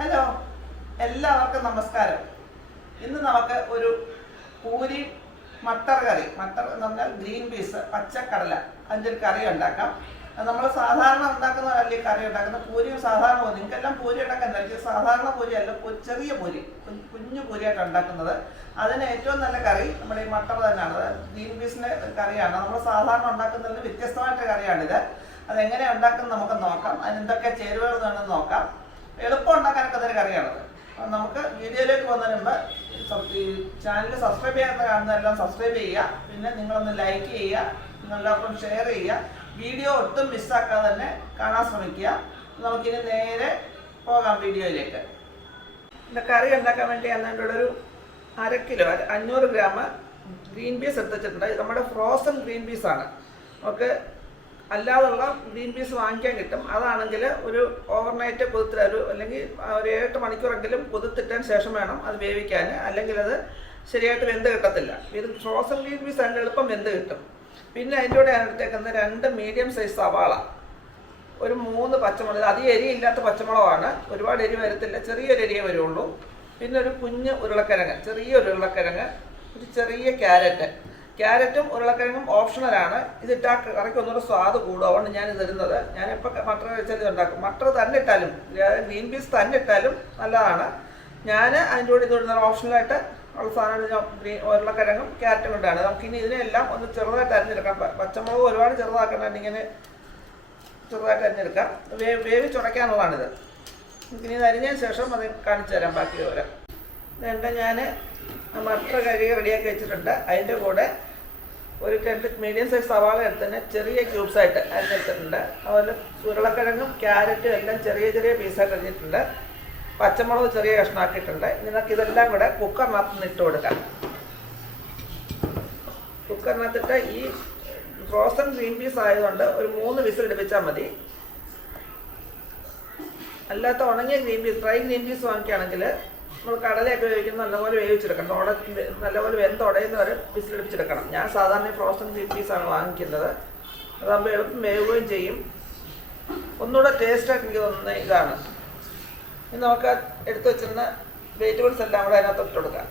Hello, എല്ലാവർക്കും നമസ്കാരം. ഇന്ന് നമുക്ക് ഒരു പൂരി മട്ടർ കറി, മട്ടർ എന്ന് പറഞ്ഞാൽ ഗ്രീൻ പീസ്, പച്ചക്കടല, അതിൻ്റെ ഒരു കറി ഉണ്ടാക്കാം. നമ്മൾ സാധാരണ ഉണ്ടാക്കുന്ന വലിയ കറി ഉണ്ടാക്കുന്ന പൂരിയും സാധാരണ പൂരി, നിങ്ങൾക്കെല്ലാം പൂരി ഉണ്ടാക്കാൻ എനിക്ക് സാധാരണ പൂരിയല്ല, ചെറിയ പൂരി, കുഞ്ഞു പൂരിയായിട്ട് ഉണ്ടാക്കുന്നത്. അതിന് ഏറ്റവും നല്ല കറി നമ്മുടെ ഈ മട്ടർ തന്നെയാണ്. ഗ്രീൻ പീസിൻ്റെ കറിയാണ്. നമ്മൾ സാധാരണ ഉണ്ടാക്കുന്നതിന് വ്യത്യസ്തമായിട്ട് കറിയാണിത്. അതെങ്ങനെ ഉണ്ടാക്കുന്നത് നമുക്ക് നോക്കാം. അതിനെന്തൊക്കെ ചേരുവകൾ വേണമെന്ന് നോക്കാം. എളുപ്പം ഉണ്ടാക്കാനൊക്കെ അതൊരു കറിയാണത്. അപ്പം നമുക്ക് വീഡിയോയിലേക്ക് പോകുന്നതിന് മുമ്പ് ഈ ചാനൽ സബ്സ്ക്രൈബ് ചെയ്യാത്ത കാണുന്നതെല്ലാം സബ്സ്ക്രൈബ് ചെയ്യുക. പിന്നെ നിങ്ങളൊന്ന് ലൈക്ക് ചെയ്യുക, നിങ്ങളെല്ലാവർക്കും ഷെയർ ചെയ്യുക. വീഡിയോ ഒട്ടും മിസ്സാക്കാതെ തന്നെ കാണാൻ ശ്രമിക്കുക. നമുക്കിനി നേരെ പോകാം വീഡിയോയിലേക്ക്. എൻ്റെ കറി ഉണ്ടാക്കാൻ വേണ്ടി അതിൻ്റെ ഒരു 1/2 കിലോ 500 ഗ്രാം ഗ്രീൻ പീസ് എടുത്ത് വെച്ചിട്ടുണ്ട്. ഇത് നമ്മുടെ ഫ്രോസൺ ഗ്രീൻ പീസാണ്. നമുക്ക് അല്ലാതുള്ള ഗ്രീൻ പീസ് വാങ്ങിക്കാൻ കിട്ടും. അതാണെങ്കിൽ ഒരു ഓവർനൈറ്റ് അല്ലെങ്കിൽ ഒരു 8 മണിക്കൂറെങ്കിലും കുതിർത്തിട്ടതിന് ശേഷം വേണം അത് വേവിക്കാൻ. അല്ലെങ്കിൽ അത് ശരിയായിട്ട് വെന്ത് കിട്ടത്തില്ല. ഇത് ഫ്രോസൺ ഗ്രീൻ പീസ് അതിൻ്റെ എളുപ്പം വെന്ത് കിട്ടും. പിന്നെ അതിൻ്റെ കൂടെ എടുത്തേക്കുന്ന 2 മീഡിയം സൈസ് സവാള, ഒരു 3 പച്ചമുളക്, അധികം എരിയില്ലാത്ത പച്ചമുളകാണ്, ഒരുപാട് എരി വരത്തില്ല, ചെറിയൊരു എരിയേ വരുള്ളൂ. പിന്നെ ഒരു കുഞ്ഞ് ഉരുളക്കിഴങ്ങ്, ചെറിയൊരു ഉരുളക്കിഴങ്ങ്, ഒരു ചെറിയ ക്യാരറ്റും ഉരുളക്കിഴങ്ങും ഓപ്ഷണലാണ്. ഇതിട്ടാൽ കറിക്ക് ഒന്നുകൂടെ സ്വാദ് കൂടും. അതുകൊണ്ട് ഞാനിത് ഇടുന്നത്. ഞാനിപ്പോൾ മട്ടർ വെച്ചാൽ ഇത് ഉണ്ടാക്കും. മട്ടർ തന്നെ ഇട്ടാലും ഗ്രീൻ പീസ് തന്നെ ഇട്ടാലും നല്ലതാണ്. ഞാൻ അതിൻ്റെ കൂടെ ഇത് ഇടുന്നത് ഓപ്ഷണലായിട്ട് ഉള്ള സാധനം ഉരുളക്കിഴങ്ങും ക്യാരറ്റും കൊണ്ടാണ്. നമുക്കിനി ഇതിനെല്ലാം ഒന്ന് ചെറുതായിട്ട് അരിഞ്ഞെടുക്കാം. പച്ചമുളക് ഒരുപാട് ചെറുതാക്കണം, ഇങ്ങനെ ചെറുതായിട്ട് അരിഞ്ഞെടുക്കാം. വേവിച്ചുടയ്ക്കാനുള്ളതാണിത്. ഇനി ഇത് അരിഞ്ഞതിന് ശേഷം അത് കാണിച്ചു തരാം ബാക്കി വിവരം. ഇതെൻ്റെ ഞാൻ മട്ടർ കഴുകി റെഡിയാക്കി വെച്ചിട്ടുണ്ട്. അതിൻ്റെ കൂടെ ഒരു 2 മീഡിയം സൈസ് സവാള എടുത്തന്നെ ചെറിയ ക്യൂബ്സായിട്ട് അരിഞ്ഞെടുത്തിട്ടുണ്ട്. അതുപോലെ ഉരുളക്കിഴങ്ങും ക്യാരറ്റും എല്ലാം ചെറിയ ചെറിയ പീസായിട്ട് അരിഞ്ഞിട്ടുണ്ട്. പച്ചമുളക് ചെറിയ കഷ്ണമാക്കിയിട്ടുണ്ട്. നിങ്ങൾക്ക് ഇതെല്ലാം കൂടെ കുക്കറിനകത്ത് ഇട്ട് കൊടുക്കാം. കുക്കറിനകത്തിട്ട് ഈ ഫ്രോസൺ ഗ്രീൻ പീസ് ആയതുകൊണ്ട് ഒരു 3 വിസിൽ എടുപ്പിച്ചാൽ മതി. അല്ലാത്ത ഉണങ്ങിയ green peas, dry green peas വാങ്ങിക്കുകയാണെങ്കിൽ നമ്മൾ കടലയൊക്കെ വേവിക്കുന്നത് നല്ലപോലെ വേവിച്ചെടുക്കണം. നല്ലപോലെ വെന്തുടയുന്നവരെ വിസിലടിപ്പിച്ചെടുക്കണം. ഞാൻ സാധാരണ ഫ്രോസൺ ഗ്രീൻ പീസാണ് വാങ്ങിക്കുന്നത്. അതാകുമ്പോൾ എളുപ്പം വേവുകയും ചെയ്യും. ഒന്നുകൂടെ ടേസ്റ്റായിട്ട് എനിക്ക് തോന്നുന്നത് ഇതാണ്. ഇനി നമുക്ക് എടുത്തു വെച്ചിരുന്ന വെജിറ്റബിൾസ് എല്ലാം കൂടെ അതിനകത്ത് ഇട്ട് കൊടുക്കാം.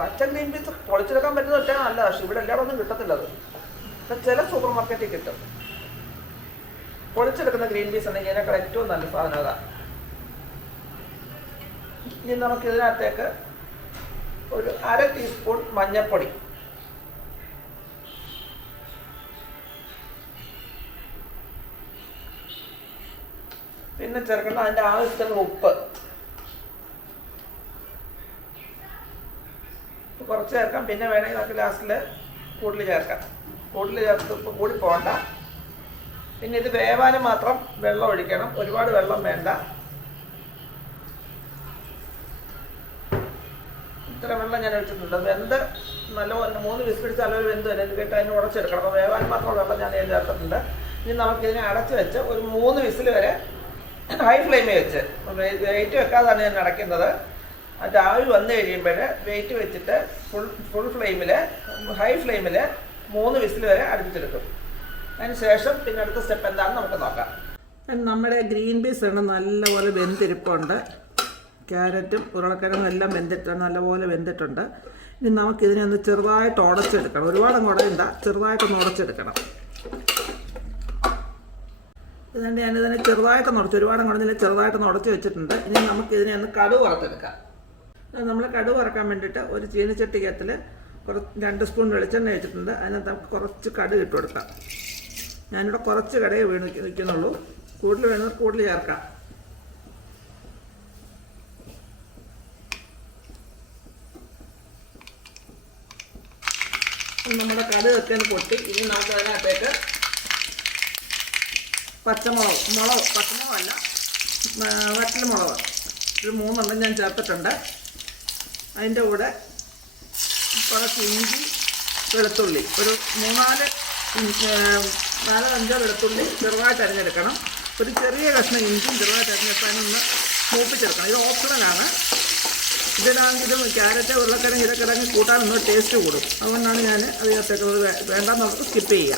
പച്ച ഗ്രീൻ പീസ് പൊളിച്ചെടുക്കാൻ പറ്റുന്ന വെച്ചാൽ നല്ല. പക്ഷേ ഇവിടെ എല്ലാവരും ഒന്നും കിട്ടത്തില്ല. അത് ചില സൂപ്പർ മാർക്കറ്റിൽ കിട്ടും. പൊളിച്ചെടുക്കുന്ന ഗ്രീൻ പീസ് ഉണ്ടെങ്കിൽ ഇതിനേക്കാൾ ഏറ്റവും നല്ല സാധനം അതാണ്. ഇനി നമുക്ക് ഇതിനകത്തേക്ക് ഒരു 1/2 ടീസ്പൂൺ മഞ്ഞൾപ്പൊടി, പിന്നെ ചേർക്കണം അതിൻ്റെ ആവശ്യത്തിന് ഉപ്പ് കുറച്ച് ചേർക്കാം. പിന്നെ വേണമെങ്കിൽ നമുക്ക് ലാസ്റ്റിൽ കൂടുതൽ ചേർക്കാം. കൂടുതൽ ചേർത്ത് ഉപ്പ് കൂടി പോകണ്ട. പിന്നെ ഇത് വേവാനും മാത്രം വെള്ളം ഒഴിക്കണം, ഒരുപാട് വെള്ളം വേണ്ട. ഇത്ര വെള്ളം ഞാൻ ഒഴിച്ചിട്ടുണ്ട്. വെന്ത് നല്ലപോലെ 3 വിസിലടിച്ച് നല്ലൊരു വെന്ത് വരെ കേട്ട് അതിന് ഉടച്ചെടുക്കണം. അപ്പോൾ വേവാൻ മാത്രം വെള്ളം ഞാൻ ചേർത്തിട്ടുണ്ട്. ഇനി നമുക്കിതിനെ അടച്ച് വെച്ച് ഒരു 3 വിസിൽ വരെ ഹൈ ഫ്ലെയിമിൽ വെച്ച്, വെയിറ്റ് വെക്കാതാണ് ഞാൻ അടയ്ക്കുന്നത്. അത് ആവി വന്നു കഴിയുമ്പോൾ വെയിറ്റ് വെച്ചിട്ട് ഫുൾ ഫ്ലെയിമിൽ, ഹൈ ഫ്ലെയിമിൽ 3 വിസിൽ വരെ അടുപ്പിച്ചെടുക്കും. അതിന് ശേഷം പിന്നെ അടുത്ത സ്റ്റെപ്പ് എന്താണെന്ന് നമുക്ക് നോക്കാം. നമ്മുടെ ഗ്രീൻ പീസ് നല്ലപോലെ വെന്തിരിപ്പുണ്ട്. ക്യാരറ്റും ഉരുളക്കിഴങ്ങും എല്ലാം നല്ലപോലെ വെന്തിട്ടുണ്ട്. ഇനി നമുക്കിതിനെ ഒന്ന് ചെറുതായിട്ട് ഉടച്ചെടുക്കണം. ഒരുപാട് അങ്ങ് ഉടയണ്ട, ചെറുതായിട്ടൊന്ന് ഉടച്ചെടുക്കണം. ഇതുകൊണ്ട് ഞാനിതിനെ ചെറുതായിട്ടൊന്ന് ഉടച്ച്, ഒരുപാട് കുടഞ്ഞില്ല, ചെറുതായിട്ടൊന്ന് ഉടച്ച് വെച്ചിട്ടുണ്ട്. ഇനി നമുക്കിതിനെ ഒന്ന് കടുക് വറുത്തെടുക്കാം. നമ്മൾ കടുക് വറക്കാൻ വേണ്ടിയിട്ട് ഒരു ചീനച്ചട്ടിക്കകത്തിൽ 2 സ്പൂൺ വെളിച്ചെണ്ണ വെച്ചിട്ടുണ്ട്. അതിനകത്ത് നമുക്ക് കുറച്ച് കടുക് ഇട്ട് കൊടുക്കാം. ഞാനിവിടെ കുറച്ച് കടുകേ വയ്ക്കുന്നുള്ളൂ. കൂടുതൽ വേണമെങ്കിൽ കൂടുതൽ ചേർക്കാം. നമ്മുടെ കടുകൊക്കെ പൊട്ടി. ഇനി നമുക്ക് അതിനകത്തേക്ക് പച്ചമുളകല്ല, വറ്റൽമുളക് ഒരു 3 എണ്ണം ഞാൻ ചേർത്തിട്ടുണ്ട്. അതിൻ്റെ കൂടെ കുറച്ച് ഇഞ്ചി, വെളുത്തുള്ളി, ഒരു 4-5 വെളുത്തുള്ളി ചെറുതായിട്ട് അരിഞ്ഞെടുക്കണം. ഒരു ചെറിയ കഷ്ണം ഇഞ്ചിയും ചെറുതായിട്ട് അരിഞ്ഞെടുത്ത് അതിനൊന്ന് മൂപ്പിച്ചെടുക്കണം. ഇത് ഓപ്ഷണലാണ്. ഇതിലാണെങ്കിലും ക്യാരറ്റ്, ഉരുളക്കിഴങ്ങ് ഇതൊക്കെ ഇടങ്ങി കൂട്ടാനൊന്നും ടേസ്റ്റ് കൂടും. അതുകൊണ്ടാണ് ഞാൻ അതിനകത്തേക്ക് വേണ്ടാന്നുള്ളത് സ്കിപ്പ് ചെയ്യുക.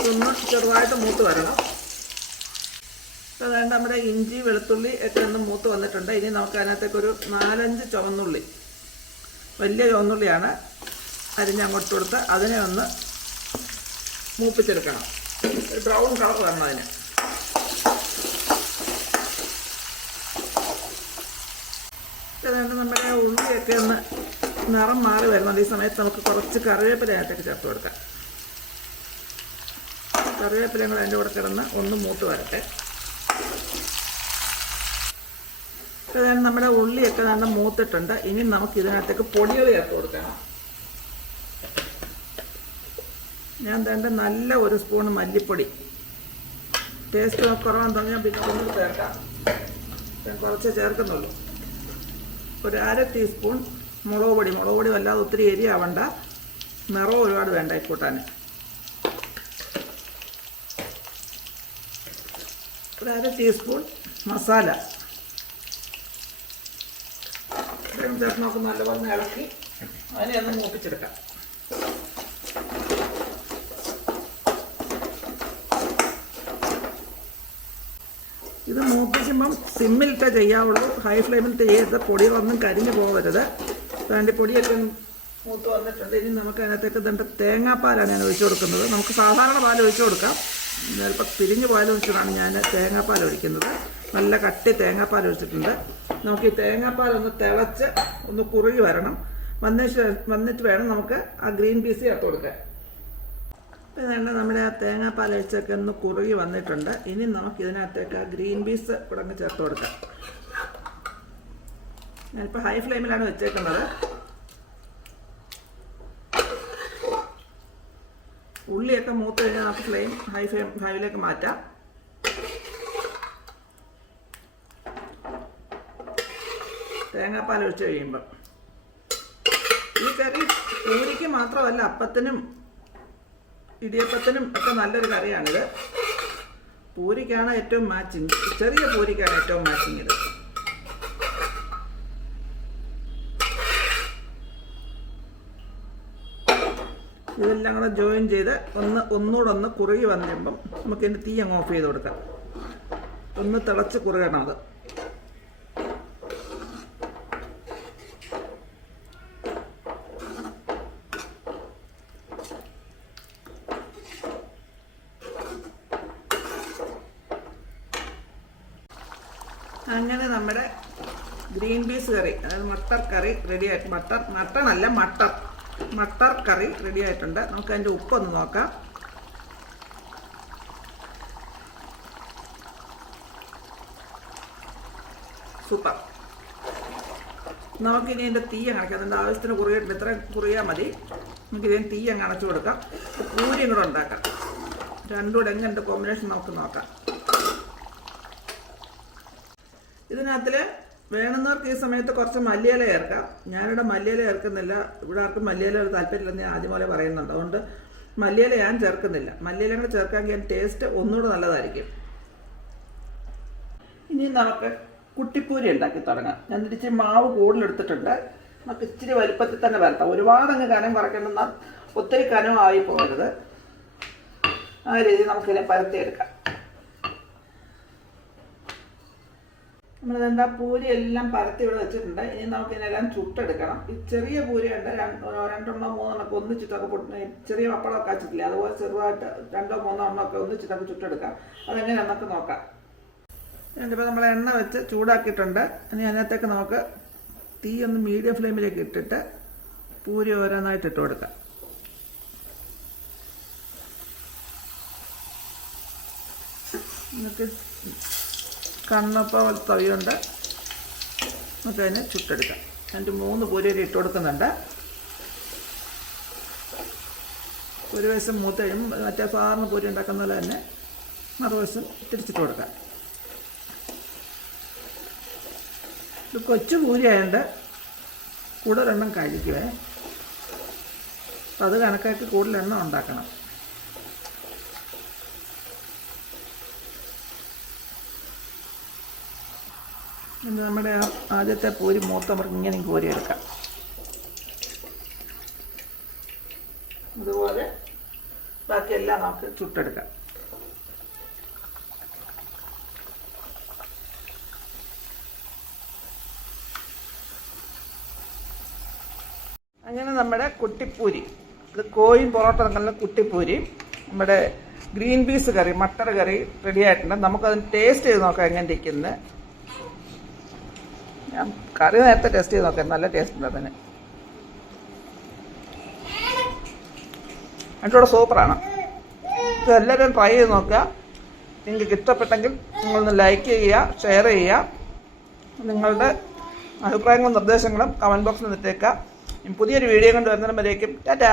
ഇതൊന്ന് ചെറുതായിട്ട് മൂത്ത് വരണം. അതായത് നമ്മുടെ ഇഞ്ചി വെളുത്തുള്ളി ഒക്കെ ഒന്ന് മൂത്ത് വന്നിട്ടുണ്ട്. ഇനി നമുക്ക് അതിനകത്തേക്കൊരു 4-5 ചുവന്നുള്ളി, വലിയ ചുവന്നുള്ളിയാണ്, അരിഞ്ഞ് അങ്ങോട്ട് കൊടുത്ത് അതിനെ ഒന്ന് മൂപ്പിച്ചെടുക്കണം. ബ്രൗൺ കളർ വരണം അതിന്. ഏതാണ്ട് നമ്മുടെ ഉള്ളിയൊക്കെ ഒന്ന് നിറം മാറി വരുന്നുണ്ട്. ഈ സമയത്ത് നമുക്ക് കുറച്ച് കറിവേപ്പില അതിനകത്തേക്ക് ചേർത്ത് കൊടുക്കാം. കറിവേപ്പിലയും കൂടെ അതിൻ്റെ കൂടെ കിടന്ന് ഒന്ന് മൂത്ത് വരട്ടെ. ഏതാണ്ട് നമ്മുടെ ഉള്ളിയൊക്കെ നല്ല മൂത്തിട്ടുണ്ട്. ഇനി നമുക്ക് ഇതിനകത്തേക്ക് പൊടികൾ ചേർത്ത് കൊടുക്കണം. ഞാൻ വേണ്ട നല്ല 1 സ്പൂൺ മല്ലിപ്പൊടി. ടേസ്റ്റ് കുറവാന്ന് തോന്നി ഞാൻ പിന്നെ ഒന്നും ചേർക്കാം. ഞാൻ കുറച്ച് ചേർക്കുന്നുള്ളൂ. ഒരു 1/2 ടീസ്പൂൺ മുളക് പൊടി. മുളക് പൊടി വല്ലാതെ ഒത്തിരി എരിയാവണ്ട, നിറം ഒരുപാട് വേണ്ട ഈ കൂട്ടാൻ. ഒരു 1/2 ടീസ്പൂൺ മസാല ചേർത്ത് നമുക്ക് നല്ലപോലെ ഇളക്കി അതിനെ ഒന്ന് മൂപ്പിച്ചെടുക്കാം. ഇത് മൂപ്പിക്കുമ്പം സിമ്മിലിട്ടേ ചെയ്യാവുള്ളൂ, ഹൈ ഫ്ലെയിമിലിട്ട് ചെയ്യരുത്. പൊടികളൊന്നും കരിഞ്ഞു പോകരുത്. വേണ്ടി പൊടിയൊക്കെ മൂത്ത് വന്നിട്ടുണ്ട്. ഇനി നമുക്ക് അതിനകത്തേക്ക് ഇതിൻ്റെ തേങ്ങാപ്പാലാണ് ഞാൻ ഒഴിച്ചു കൊടുക്കുന്നത്. നമുക്ക് സാധാരണ പാൽ ഒഴിച്ചു കൊടുക്കാം. ചിലപ്പോൾ പിരിഞ്ഞു പാൽ ഒഴിച്ചിട്ടാണ് ഞാൻ തേങ്ങാപ്പാൽ ഒഴിക്കുന്നത്. നല്ല കട്ടി തേങ്ങാപ്പാൽ ഒഴിച്ചിട്ടുണ്ട്. നമുക്ക് ഈ തേങ്ങാപ്പാലൊന്ന് തിളച്ച് ഒന്ന് കുറുകി വരണം. വന്നിട്ട് വേണം നമുക്ക് ആ ഗ്രീൻ പീസ് ചേർത്ത് കൊടുക്കാൻ. ഇതുകൊണ്ട് നമ്മുടെ ആ തേങ്ങാപ്പാൽ ഒഴിച്ചൊക്കെ ഒന്ന് കുറുകി വന്നിട്ടുണ്ട്. ഇനി നമുക്ക് ഇതിനകത്തേക്ക് ആ ഗ്രീൻ പീസ് ഇവിടെ അങ്ങ് ചേർത്ത് കൊടുക്കാം. ഞാനിപ്പോൾ ഹൈ ഫ്ലെയിമിലാണ് വെച്ചേക്കുന്നത്. ഉള്ളിയൊക്കെ മൂത്ത് കഴിഞ്ഞാൽ നമുക്ക് ഹൈയിലേക്ക് മാറ്റാം. തേങ്ങാപ്പാൽ ഒഴിച്ച് കഴിയുമ്പോൾ ഈ കറി പൂരിക്ക് മാത്രമല്ല, അപ്പത്തിനും ഇടിയപ്പത്തിനും ഒക്കെ നല്ലൊരു കറിയാണിത്. പൂരിക്കാണ് ഏറ്റവും മാച്ചിങ്, ചെറിയ പൂരിക്കാണ് ഏറ്റവും മാച്ചിങ് ഇത്. ഇതെല്ലാം കൂടെ ജോയിൻ ചെയ്ത് ഒന്നുകൂടെ ഒന്ന് കുറുകി വന്നിടുമ്പം നമുക്കിതിൻ്റെ തീ അങ്ങ് ഓഫ് ചെയ്ത് കൊടുക്കാം. ഒന്ന് തിളച്ച് കുറുകണം അത്. അങ്ങനെ നമ്മുടെ ഗ്രീൻ പീസ് കറി, അതായത് മട്ടർ കറി റെഡി ആയിട്ട്, മട്ടർ കറി റെഡി ആയിട്ടുണ്ട്. നമുക്ക് അതിൻ്റെ ഉപ്പൊന്ന് നോക്കാം. സൂപ്പർ. നമുക്കിനി ഇതിൻ്റെ തീ അണയ്ക്കാം. അതിൻ്റെ ആവശ്യത്തിന് കുറിയിട്ടുണ്ട്, ഇത്ര കുറിയാൽ മതി. നമുക്കിതിന് തീ അങ്ങ് അണച്ചു കൊടുക്കാം. പൂരിയും കൂടെ ഉണ്ടാക്കാം. രണ്ടും കൂടെ എങ്ങനെ കോമ്പിനേഷൻ നമുക്ക് നോക്കാം. ഇതിനകത്തിൽ വേണമെന്നവർക്ക് ഈ സമയത്ത് കുറച്ച് മല്ലിയില ചേർക്കാം. ഞാനിവിടെ മല്ലിയില ചേർക്കുന്നില്ല. ഇവിടെ ആർക്കും മല്ലിയില ഒരു താല്പര്യമില്ലെന്ന് ഞാൻ ആദ്യം പോലെ പറയുന്നുണ്ട്. അതുകൊണ്ട് മല്ലിയില ഞാൻ ചേർക്കുന്നില്ല. മല്ലിയില കൂടെ ചേർക്കാമെങ്കിൽ ടേസ്റ്റ് ഒന്നുകൂടെ നല്ലതായിരിക്കും. ഇനി നമുക്ക് കുട്ടിപ്പൂരി ഉണ്ടാക്കി തുടങ്ങാം. ഞാൻ തിരിച്ച് മാവ് കൂടുതലെടുത്തിട്ടുണ്ട്. നമുക്ക് ഇച്ചിരി വലിപ്പത്തിൽ തന്നെ വരത്താം. ഒരുപാട് അങ്ങ് കനം കുറയ്ക്കണമെന്ന ഒത്തിരി കനമായി പോകരുത്. ആ രീതിയിൽ നമുക്കിതിനെ പരത്തിയെടുക്കാം. നമ്മൾ പൂരി എല്ലാം പരത്തി ഇവിടെ വെച്ചിട്ടുണ്ട്. ഇനി നമുക്ക് ഇതിനെല്ലാം ചുട്ടെടുക്കണം. ഈ ചെറിയ പൂരിയുണ്ട്, 2-3 ഒന്നിച്ചിട്ടൊക്കെ ചെറിയ പപ്പടമൊക്കെ വെച്ചിട്ടില്ല, അതുപോലെ ചെറുതായിട്ട് 2-3 ഒക്കെ ഒന്നിച്ചിട്ടൊക്കെ ചുട്ടെടുക്കാം. അതെങ്ങനെയാണ് നമുക്ക് നോക്കാം. എന്നിട്ടിപ്പോൾ നമ്മൾ എണ്ണ വെച്ച് ചൂടാക്കിയിട്ടുണ്ട്. ഇനി അതിനകത്തേക്ക് നമുക്ക് തീ ഒന്ന് മീഡിയം ഫ്ലെയിമിലേക്ക് ഇട്ടിട്ട് പൂരി ഓരോന്നായിട്ട് ഇട്ട് കൊടുക്കാം. നമുക്ക് കണ്ണപ്പ തവിയുണ്ട്, നമുക്ക് അതിനെ ചുട്ടെടുക്കാം. അതിൻ്റെ 3 പൂരി ഇട്ട് കൊടുക്കുന്നുണ്ട്. ഒരു വശം മൂത്ത് കഴിയുമ്പോൾ മറ്റേ സാറിന് പൂരി ഉണ്ടാക്കുന്ന പോലെ തന്നെ മറുവശം തിരിച്ചിട്ട് കൊടുക്കാം. ഇത് കൊച്ചു പൂരി ആയതുകൊണ്ട് കൂടുതലെണ്ണം കഴിക്കുവേ. അപ്പം അത് കണക്കാക്കി കൂടുതലെണ്ണം ഉണ്ടാക്കണം. നമ്മുടെ ആദ്യത്തെ പൂരി മൂത്ത് നമുക്ക് ഇങ്ങനെ കോരി എടുക്കാം. അതുപോലെ ബാക്കിയെല്ലാം നമുക്ക് ചുട്ടെടുക്കാം. അങ്ങനെ നമ്മുടെ കുട്ടിപ്പൂരി, ഇത് കോയിൻ പൊറോട്ട നല്ല കുട്ടിപ്പൂരി, നമ്മുടെ ഗ്രീൻ പീസ് കറി, മട്ടർ കറി റെഡി ആയിട്ടുണ്ട്. നമുക്കതിന് ടേസ്റ്റ് ചെയ്ത് നോക്കാം എങ്ങനെ ഇരിക്കുന്നത്. ഞാൻ കറി നേരത്തെ ടേസ്റ്റ് ചെയ്ത് നോക്കാം, നല്ല ടേസ്റ്റ് ഉണ്ട് അതിന്. അതിൻ്റെ സൂപ്പറാണ്. ഇത് എല്ലാവരും ട്രൈ ചെയ്ത് നോക്കുക. നിങ്ങൾക്ക് ഇഷ്ടപ്പെട്ടെങ്കിൽ നിങ്ങളൊന്ന് ലൈക്ക് ചെയ്യുക, ഷെയർ ചെയ്യുക. നിങ്ങളുടെ അഭിപ്രായങ്ങളും നിർദ്ദേശങ്ങളും കമൻറ്റ് ബോക്സിൽ ഇട്ടേക്കുക. പുതിയൊരു വീഡിയോ കൊണ്ട് വരുന്നതിന് വരേക്കും ടാറ്റാ.